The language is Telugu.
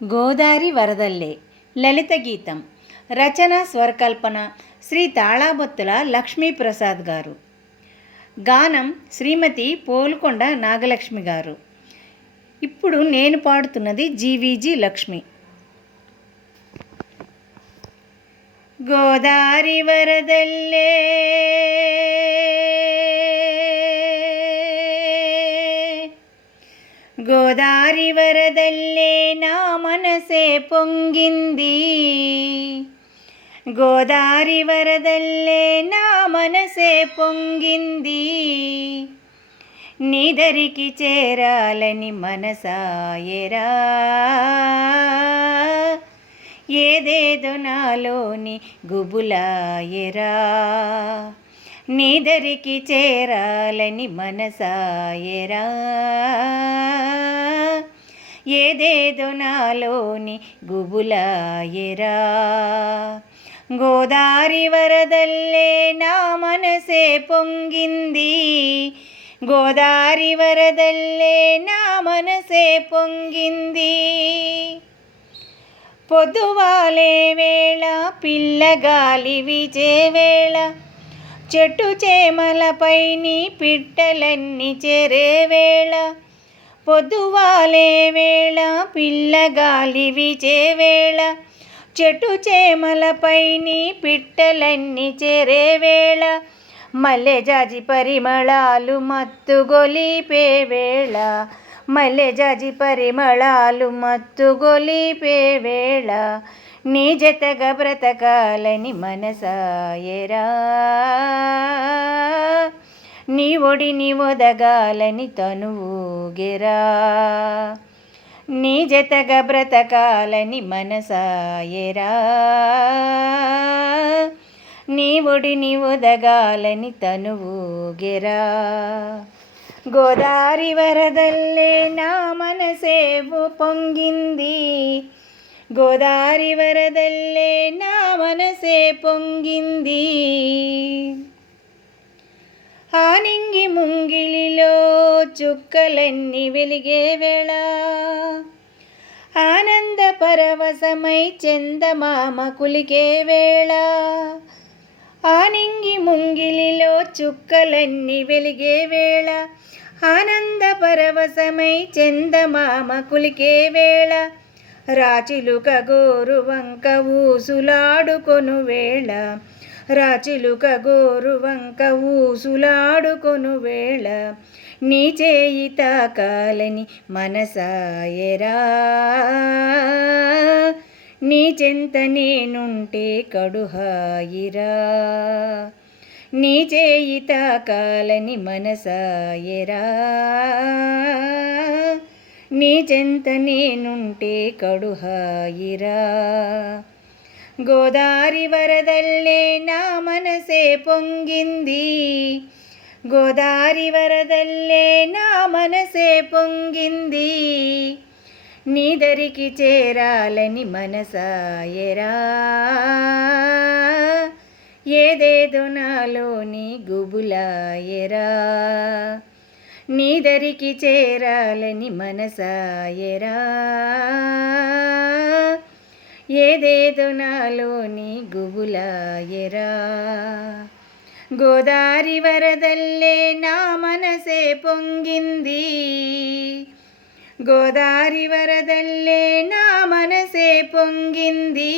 గోదారి వరదల్లే లలిత గీతం. రచన స్వరకల్పన శ్రీ తాళాబొత్తుల లక్ష్మీప్రసాద్ గారు. గానం శ్రీమతి పోలుకొండ నాగలక్ష్మి గారు. ఇప్పుడు నేను పాడుతున్నది జీవీజీ లక్ష్మి. గోదారి వరదల్లే గోదారి వరదల్లే నా మనసే పొంగింది. గోదారి వరదల్లే నా మనసే పొంగింది. నీదరికి చేరాలని మనసాయరా, ఏదేదో నాలోని గుబులాయరా. నీదరికి చేరాలని మనసాయరా, ఏదేదో నాలోని గుబులాయరా. గోదారి వరదల్లే నా మనసే పొంగింది. గోదారి వరదల్లే నా మనసే పొంగింది. పొద్దువాలే వేళ పిల్లగాలి వీచే వేళ, చెట్టు చేమలపై నీ పిట్టలన్నీ చేరే వేళ. పొద్దువాలే వేళ పిల్లగాలి వీచే వేళ, చెట్టు చేమలపై నీ పిట్టలన్నీ చేరే వేళ. మల్లె జాజి పరిమళాలు మత్తుగొలిపే వేళ, మల్లె జాజి పరిమళాలు మత్తుగొలిపే వేళ. నీ జతగా బ్రతకాలని మనసాయరా, నీ ఒడిని ఒదగాలని తనువుగెరా. నీ జతగా బ్రతకాలని మనసాయరా, నీ ఒడిని ఒదగాలని తనువుగెరా. గోదారి వరదల్లే నా మనసే పొంగింది. గోదారి వరదల్లే నా మనసే పొంగింది. ఆనింగి ముంగిలిలో చుక్కలన్నీ వెలిగే వేళ, ఆనంద పరవశమై చందమామ కులికే వేళ. ఆనింగి ముంగిలిలో చుక్కలన్నీ వెలిగే వేళ, ఆనంద పరవశమై చందమామ కులికే వేళ. రాచిలుక గోరు వంక ఊసులాడుకొను వేళ, రాచిలుక గోరు వంక ఊసులాడుకొను వేళ. నీ చేయి తాకాలని మనసాయరా, నీ చెంత నేనుంటే కడుహాయిరా. నీ చేయి తాకాలని మనసాయరా, నీ చెంత నేనుంటే కడుహాయిరా. గోదారి వరదల్లే నా మనసే పొంగింది. గోదారి వరదల్లే నా మనసే పొంగింది. నీదరికి చేరాలని మనసాయరా, ఏదేదో నాలోని గుబులాయరా. నీదరికి చేరాలని మనసాయరా, ఏదేదో నాలోని గుబులాయరా. గోదారి వరదల్లే నా మనసే పొంగింది. గోదారి వరదల్లే నా మనసే పొంగింది.